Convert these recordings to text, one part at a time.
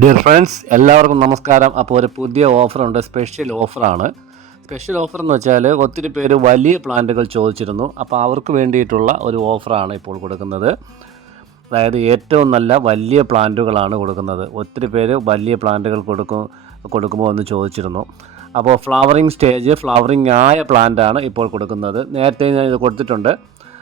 Dear friends എല്ലാവർക്കും നമസ്കാരം. അപ്പോൾ ഒരു പുതിയ ഓഫറുണ്ട്. സ്പെഷ്യൽ ഓഫറാണ്. സ്പെഷ്യൽ ഓഫർ എന്ന് വെച്ചാൽ ഒത്തിരി പേര് വലിയ പ്ലാന്റുകൾ ചോദിച്ചിരുന്നു. അപ്പോൾ അവർക്ക് വേണ്ടിയിട്ടുള്ള ഒരു ഓഫറാണ് ഇപ്പോൾ കൊടുക്കുന്നത്. അതായത് ഏറ്റവും നല്ല വലിയ പ്ലാന്റുകളാണ് കൊടുക്കുന്നത്. ഒത്തിരി പേര് വലിയ പ്ലാന്റുകൾ കൊടുക്കും കൊടുക്കുമോ എന്ന് ചോദിച്ചിരുന്നു. അപ്പോൾ ഫ്ലവറിങ് സ്റ്റേജ് ഫ്ലവറിങ് ആയ പ്ലാന്റാണ് ഇപ്പോൾ കൊടുക്കുന്നത്. നേരത്തെ ഞാൻ ഇത് കൊടുത്തിട്ടുണ്ട്.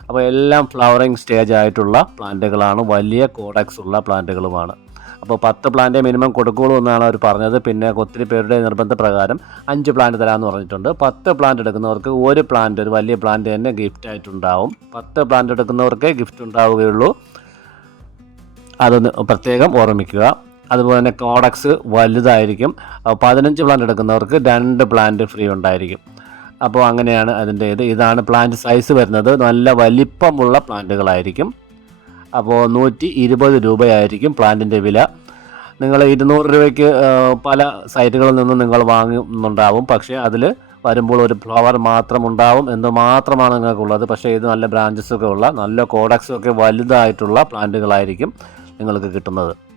അപ്പോൾ എല്ലാം ഫ്ലവറിങ് സ്റ്റേജ് ആയിട്ടുള്ള പ്ലാന്റുകളാണ്. വലിയ കോഡക്സ് ഉള്ള പ്ലാന്റുകളുമാണ്. അപ്പോൾ പത്ത് പ്ലാന്റ് മിനിമം കൊടുക്കുള്ളൂ എന്നാണ് അവർ പറഞ്ഞത്. പിന്നെ ഒത്തിരി പേരുടെ നിർബന്ധ പ്രകാരം അഞ്ച് പ്ലാന്റ് തരാമെന്ന് പറഞ്ഞിട്ടുണ്ട്. പത്ത് പ്ലാന്റ് എടുക്കുന്നവർക്ക് ഒരു പ്ലാന്റ് ഒരു വലിയ പ്ലാന്റ് തന്നെ ഗിഫ്റ്റ് ആയിട്ടുണ്ടാവും. പത്ത് പ്ലാന്റ് എടുക്കുന്നവർക്ക് ഗിഫ്റ്റ് ഉണ്ടാവുകയുള്ളൂ. അതൊന്ന് പ്രത്യേകം ഓർമ്മിക്കുക. അതുപോലെ തന്നെ കോഡക്സ് വലുതായിരിക്കും. പതിനഞ്ച് പ്ലാന്റ് എടുക്കുന്നവർക്ക് രണ്ട് പ്ലാന്റ് ഫ്രീ ഉണ്ടായിരിക്കും. അപ്പോൾ അങ്ങനെയാണ് അതിന്റെ ഇത് ഇതാണ് പ്ലാന്റ് സൈസ് വരുന്നത്. നല്ല വലിപ്പമുള്ള പ്ലാന്റുകളായിരിക്കും അപ്പോൾ നൂറ്റി ഇരുപത് രൂപയായിരിക്കും പ്ലാന്റിന്റെ വില. നിങ്ങൾ ഇരുന്നൂറ് രൂപയ്ക്ക് പല സൈറ്റുകളിൽ നിന്നും നിങ്ങൾ വാങ്ങുന്നുണ്ടാവും. പക്ഷേ അതിൽ വരുമ്പോൾ ഒരു ഫ്ലവർ മാത്രം ഉണ്ടാവും എന്ന് മാത്രമാണ് നിങ്ങൾക്കുള്ളത്. പക്ഷേ ഇത് നല്ല ബ്രാഞ്ചസ് ഒക്കെ ഉള്ള നല്ല കോഡക്സ് ഒക്കെ വലുതായിട്ടുള്ള പ്ലാന്റുകളായിരിക്കും നിങ്ങൾക്ക് കിട്ടുന്നത്.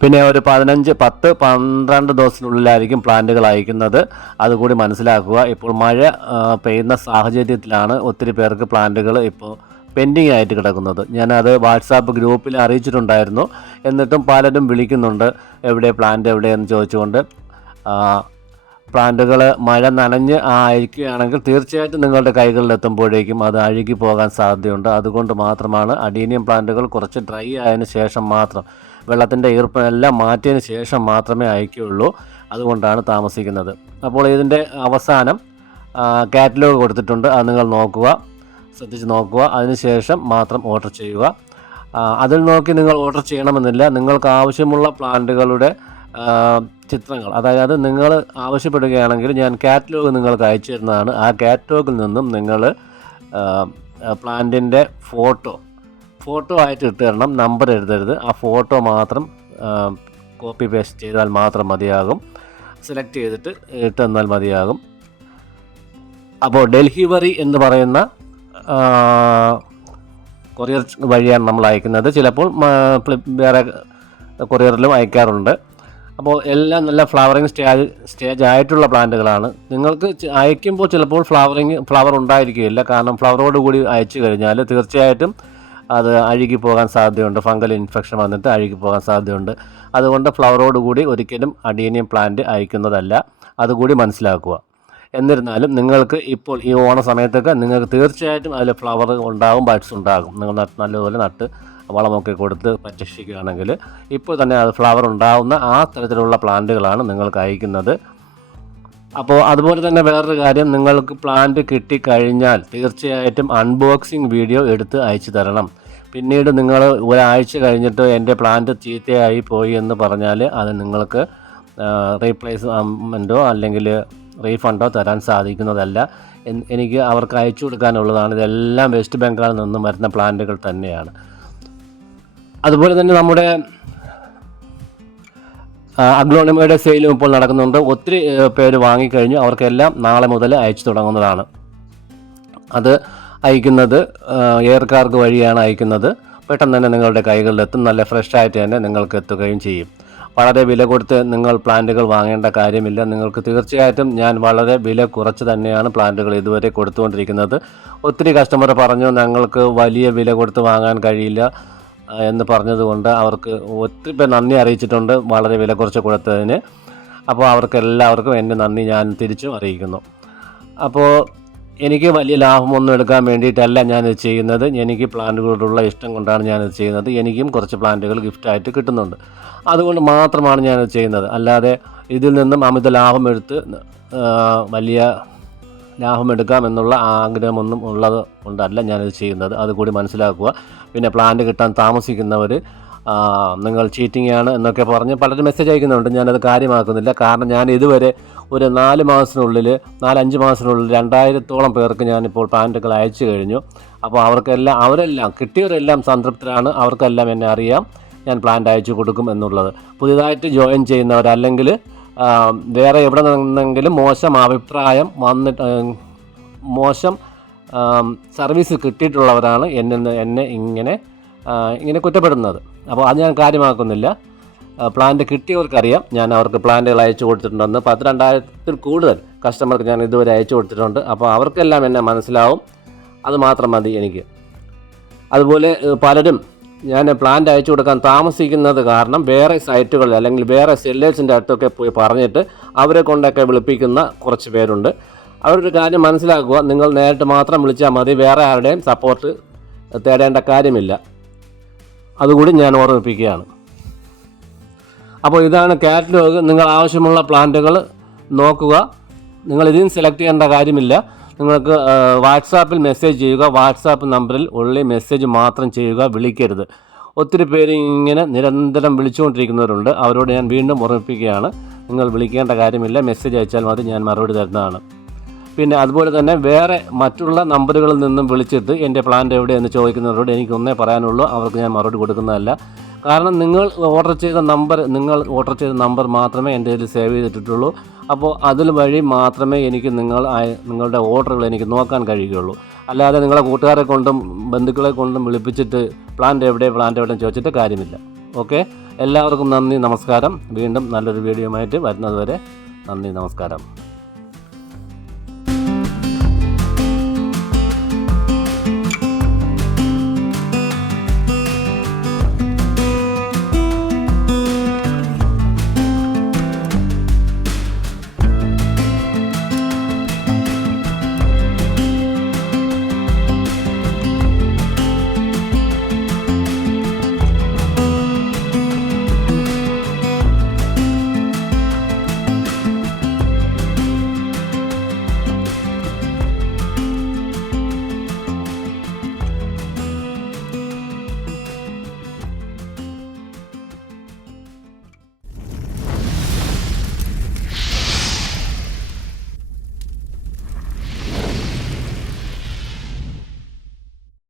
പിന്നെ ഒരു പതിനഞ്ച് പത്ത് പന്ത്രണ്ട് ദിവസത്തിനുള്ളിലായിരിക്കും പ്ലാന്റുകൾ അയക്കുന്നത്. അതുകൂടി മനസ്സിലാക്കുക. ഇപ്പോൾ മഴ പെയ്യുന്ന സാഹചര്യത്തിലാണ് ഒത്തിരി പേർക്ക് പ്ലാന്റുകൾ ഇപ്പോൾ പെൻഡിങ് ആയിട്ട് കിടക്കുന്നത്. ഞാനത് വാട്സാപ്പ് ഗ്രൂപ്പിൽ അറിയിച്ചിട്ടുണ്ടായിരുന്നു. എന്നിട്ടും പലരും വിളിക്കുന്നുണ്ട് എവിടെ പ്ലാന്റ് എവിടെയെന്ന്? ചോദിച്ചുകൊണ്ട് പ്ലാന്റുകൾ മഴ നനഞ്ഞ് അയക്കുകയാണെങ്കിൽ തീർച്ചയായിട്ടും നിങ്ങളുടെ കൈകളിൽ എത്തുമ്പോഴേക്കും അത് അഴുകി പോകാൻ സാധ്യതയുണ്ട്. അതുകൊണ്ട് മാത്രമാണ് അഡീനിയം പ്ലാന്റുകൾ കുറച്ച് ഡ്രൈ ആയതിനു ശേഷം മാത്രം വെള്ളത്തിന്റെ ഈർപ്പമെല്ലാം മാറ്റിയതിന് ശേഷം മാത്രമേ അയക്കുകയുള്ളൂ. അതുകൊണ്ടാണ് താമസിക്കുന്നത്. അപ്പോൾ ഇതിന്റെ അവസാനം കാറ്റലോഗ് കൊടുത്തിട്ടുണ്ട്. അത് നിങ്ങൾ നോക്കുക ശ്രദ്ധിച്ച് നോക്കുക. അതിനുശേഷം മാത്രം ഓർഡർ ചെയ്യുക. അതിൽ നോക്കി നിങ്ങൾ ഓർഡർ ചെയ്യണമെന്നില്ല. നിങ്ങൾക്ക് ആവശ്യമുള്ള പ്ലാന്റുകളുടെ ചിത്രങ്ങൾ അതായത് നിങ്ങൾ ആവശ്യപ്പെടുകയാണെങ്കിൽ ഞാൻ കാറ്റലോഗ് നിങ്ങൾക്ക് അയച്ചു തരുന്നതാണ് ആ കാറ്റലോഗിൽ നിന്നും നിങ്ങൾ പ്ലാന്റിന്റെ ഫോട്ടോ ഫോട്ടോ ആയിട്ട് ഇട്ട് തരണം നമ്പർ എഴുതരുത്. ആ ഫോട്ടോ മാത്രം കോപ്പി പേസ്റ്റ് ചെയ്താൽ മാത്രം മതിയാകും. സെലക്ട് ചെയ്തിട്ട് ഇട്ട് തന്നാൽ മതിയാകും. അപ്പോൾ ഡൽഹി എന്ന് പറയുന്ന കൊറിയർ വഴിയാണ് നമ്മൾ അയക്കുന്നത്. ചിലപ്പോൾ വേറെ കൊറിയറിലും അയക്കാറുണ്ട്. അപ്പോൾ എല്ലാം നല്ല ഫ്ലവറിങ് സ്റ്റേജ് സ്റ്റേജ് ആയിട്ടുള്ള പ്ലാന്റുകളാണ്. നിങ്ങൾക്ക് അയക്കുമ്പോൾ ചിലപ്പോൾ ഫ്ലവറിങ് ഫ്ലവർ ഉണ്ടായിരിക്കുകയില്ല. കാരണം ഫ്ലവറോട് കൂടി അയച്ചു കഴിഞ്ഞാൽ തീർച്ചയായിട്ടും അത് അഴുകി പോകാൻ സാധ്യതയുണ്ട്. ഫംഗൽ ഇൻഫെക്ഷൻ വന്നിട്ട് അഴുകി പോകാൻ സാധ്യതയുണ്ട്. അതുകൊണ്ട് ഫ്ലവറോട് കൂടി ഒരിക്കലും അഡീനിയം പ്ലാന്റ് അയക്കുന്നതല്ല. അതുകൂടി മനസ്സിലാക്കുക. എന്നിരുന്നാലും നിങ്ങൾക്ക് ഇപ്പോൾ ഈ ഓണ സമയത്തൊക്കെ നിങ്ങൾക്ക് തീർച്ചയായിട്ടും അതിൽ ഫ്ലവർ ഉണ്ടാകും ബഡ്സ് ഉണ്ടാകും. നിങ്ങൾ നല്ലതുപോലെ നട്ട് വളമൊക്കെ കൊടുത്ത് പരിരക്ഷിക്കുകയാണെങ്കിൽ ഇപ്പോൾ തന്നെ അത് ഫ്ലവർ ഉണ്ടാകുന്ന ആ തരത്തിലുള്ള പ്ലാന്റുകളാണ് നിങ്ങൾക്ക് അയക്കുന്നത്. അപ്പോൾ അതുപോലെ തന്നെ വേറൊരു കാര്യം നിങ്ങൾക്ക് പ്ലാന്റ് കിട്ടിക്കഴിഞ്ഞാൽ തീർച്ചയായിട്ടും അൺബോക്സിങ് വീഡിയോ എടുത്ത് അയച്ചു തരണം. പിന്നീട് നിങ്ങൾ ഒരാഴ്ച കഴിഞ്ഞിട്ട് എന്റെ പ്ലാന്റ് ചീത്തയായി പോയി എന്ന് പറഞ്ഞാൽ അത് നിങ്ങൾക്ക് റീപ്ലേസ്മെന്റോ അല്ലെങ്കിൽ റീഫണ്ടോ തരാൻ സാധിക്കുന്നതല്ല. എനിക്ക് അവർക്ക് അയച്ചു കൊടുക്കാനുള്ളതാണ്. ഇതെല്ലാം വെസ്റ്റ് ബംഗാളിൽ നിന്നും വരുന്ന പ്ലാന്റുകൾ തന്നെയാണ്. അതുപോലെ തന്നെ നമ്മുടെ അഗ്ലോണിമയുടെ സെയിലും ഇപ്പോൾ നടക്കുന്നുണ്ട്. ഒത്തിരി പേര് വാങ്ങിക്കഴിഞ്ഞു. അവർക്കെല്ലാം നാളെ മുതൽ അയച്ചു തുടങ്ങുന്നതാണ്. അത് അയക്കുന്നത് എയർകാർക്ക് വഴിയാണ് അയക്കുന്നത്. പെട്ടെന്ന് തന്നെ നിങ്ങളുടെ കൈകളിലെത്തും. നല്ല ഫ്രഷ് ആയിട്ട് തന്നെ നിങ്ങൾക്ക് എത്തുകയും ചെയ്യും. വളരെ വില കൊടുത്ത് നിങ്ങൾ പ്ലാന്റുകൾ വാങ്ങേണ്ട കാര്യമില്ല. നിങ്ങൾക്ക് തീർച്ചയായിട്ടും ഞാൻ വളരെ വില കുറച്ച് തന്നെയാണ് പ്ലാന്റുകൾ ഇതുവരെ കൊടുത്തുകൊണ്ടിരിക്കുന്നത്. ഒത്തിരി കസ്റ്റമർ പറഞ്ഞു ഞങ്ങൾക്ക് വലിയ വില കൊടുത്ത് വാങ്ങാൻ കഴിയില്ല. എന്ന് പറഞ്ഞതുകൊണ്ട് അവർക്ക് ഒത്തിരി പേർ നന്ദി അറിയിച്ചിട്ടുണ്ട്. വളരെ വില കുറച്ച് കൊടുത്തതിന്. അപ്പോൾ അവർക്ക് എല്ലാവർക്കും എന്റെ നന്ദി ഞാൻ തിരിച്ചും അറിയിക്കുന്നു. അപ്പോൾ എനിക്ക് വലിയ ലാഭമൊന്നും എടുക്കാൻ വേണ്ടിയിട്ടല്ല ഞാനിത് ചെയ്യുന്നത്. എനിക്ക് പ്ലാന്റുകളോടുള്ള ഇഷ്ടം കൊണ്ടാണ് ഞാനിത് ചെയ്യുന്നത്. എനിക്കും കുറച്ച് പ്ലാന്റുകൾ ഗിഫ്റ്റായിട്ട് കിട്ടുന്നുണ്ട്. അതുകൊണ്ട് മാത്രമാണ് ഞാനിത് ചെയ്യുന്നത്. അല്ലാതെ ഇതിൽ നിന്നും അമിത ലാഭം എടുത്ത് വലിയ ലാഭമെടുക്കാം എന്നുള്ള ആഗ്രഹമൊന്നും ഉള്ളത് കൊണ്ടല്ല ഞാനിത് ചെയ്യുന്നത്. അതുകൂടി മനസ്സിലാക്കുക. പിന്നെ പ്ലാന്റ് കിട്ടാൻ താമസിക്കുന്നവർ നിങ്ങൾ ചീറ്റിംഗ് ആണ് എന്നൊക്കെ പറഞ്ഞ് പലരും മെസ്സേജ് അയക്കുന്നുണ്ട്. ഞാനത് കാര്യമാക്കുന്നില്ല. കാരണം ഞാൻ ഇതുവരെ ഒരു നാല് മാസത്തിനുള്ളിൽ നാലഞ്ച് മാസത്തിനുള്ളിൽ രണ്ടായിരത്തോളം പേർക്ക് ഞാനിപ്പോൾ പ്ലാന്റുകൾ അയച്ചു കഴിഞ്ഞു. അപ്പോൾ അവർക്കെല്ലാം അവരെല്ലാം കിട്ടിയവരെല്ലാം സംതൃപ്തരാണ്. അവർക്കെല്ലാം എന്നെ അറിയാം. ഞാൻ പ്ലാന്റ് അയച്ചു കൊടുക്കും എന്നുള്ളത്. പുതിയതായിട്ട് ജോയിൻ ആ, വേറെ എവിടെ നിന്നെങ്കിലും മോശം അഭിപ്രായം വന്നിട്ട് മോശം സർവീസ് കിട്ടിയിട്ടുള്ളവരാണ് എന്നെ എന്നെ ഇങ്ങനെ ഇങ്ങനെ കുറ്റപ്പെടുന്നത് അപ്പോൾ അത് ഞാൻ കാര്യമാക്കുന്നില്ല. പ്ലാന്റ് കിട്ടിയവർക്കറിയാം. ഞാൻ അവർക്ക് പ്ലാന്റുകൾ അയച്ചു കൊടുത്തിട്ടുണ്ടെന്ന്. പത്ത് രണ്ടായിരത്തിൽ കൂടുതൽ കസ്റ്റമർക്ക് ഞാൻ ഇതുവരെ അയച്ചു കൊടുത്തിട്ടുണ്ട്. അപ്പോൾ അവർക്കെല്ലാം എന്നെ മനസ്സിലാവും. അത് മാത്രം മതി എനിക്ക്. അതുപോലെ പലരും ഞാൻ പ്ലാന്റ് അയച്ചു കൊടുക്കാൻ താമസിക്കുന്നത് കാരണം വേറെ സൈറ്റുകളിൽ അല്ലെങ്കിൽ വേറെ സെല്ലേഴ്സിന്റെ അടുത്തൊക്കെ പോയി പറഞ്ഞിട്ട് അവരെ കൊണ്ടൊക്കെ വിളിപ്പിക്കുന്ന കുറച്ച് പേരുണ്ട്. അവരൊരു കാര്യം മനസ്സിലാക്കുക. നിങ്ങൾ നേരിട്ട് മാത്രം വിളിച്ചാൽ മതി. വേറെ ആരുടെയും സപ്പോർട്ട് തേടേണ്ട കാര്യമില്ല. അതുകൂടി ഞാൻ ഓർമ്മിപ്പിക്കുകയാണ്. അപ്പോൾ ഇതാണ് കാറ്റലോഗ് നിങ്ങൾ ആവശ്യമുള്ള പ്ലാന്റുകൾ നോക്കുക. നിങ്ങൾ ഇതിന് സെലക്ട് ചെയ്യേണ്ട കാര്യമില്ല. നിങ്ങൾക്ക് വാട്സാപ്പിൽ മെസ്സേജ് ചെയ്യുക വാട്സാപ്പ് നമ്പറിൽ ഉള്ളി മെസ്സേജ് മാത്രം ചെയ്യുക വിളിക്കരുത്. ഒത്തിരി പേര് ഇങ്ങനെ നിരന്തരം വിളിച്ചുകൊണ്ടിരിക്കുന്നവരുണ്ട്. അവരോട് ഞാൻ വീണ്ടും ഓർമ്മിപ്പിക്കുകയാണ്. നിങ്ങൾ വിളിക്കേണ്ട കാര്യമില്ല മെസ്സേജ് അയച്ചാൽ മതി ഞാൻ മറുപടി തരുന്നതാണ്. പിന്നെ അതുപോലെ തന്നെ വേറെ മറ്റുള്ള നമ്പറുകളിൽ നിന്നും വിളിച്ചിട്ട് എന്റെ പ്ലാന്റ് എവിടെയെന്ന് ചോദിക്കുന്നവരോട് എനിക്കൊന്നേ പറയാനുള്ളൂ അവർക്ക് ഞാൻ മറുപടി കൊടുക്കുന്നതല്ല. കാരണം നിങ്ങൾ ഓർഡർ ചെയ്ത നമ്പർ നിങ്ങൾ ഓർഡർ ചെയ്ത നമ്പർ മാത്രമേ എന്റെ കയ്യിൽ സേവ് ചെയ്തിട്ടുള്ളൂ അപ്പോൾ അതിൽ വഴി മാത്രമേ എനിക്ക് നിങ്ങൾ നിങ്ങളുടെ ഓർഡറുകൾ എനിക്ക് നോക്കാൻ കഴിയുകയുള്ളൂ. അല്ലാതെ നിങ്ങളെ കൂട്ടുകാരെ കൊണ്ടും ബന്ധുക്കളെ കൊണ്ടും വിളിപ്പിച്ചിട്ട് പ്ലാന്റ് എവിടെ പ്ലാന്റ് എവിടെ ചോദിച്ചിട്ട് കാര്യമില്ല. ഓക്കെ എല്ലാവർക്കും നന്ദി നമസ്കാരം. വീണ്ടും നല്ലൊരു വീഡിയോ ആയിട്ട് വരുന്നതുവരെ നന്ദി നമസ്കാരം.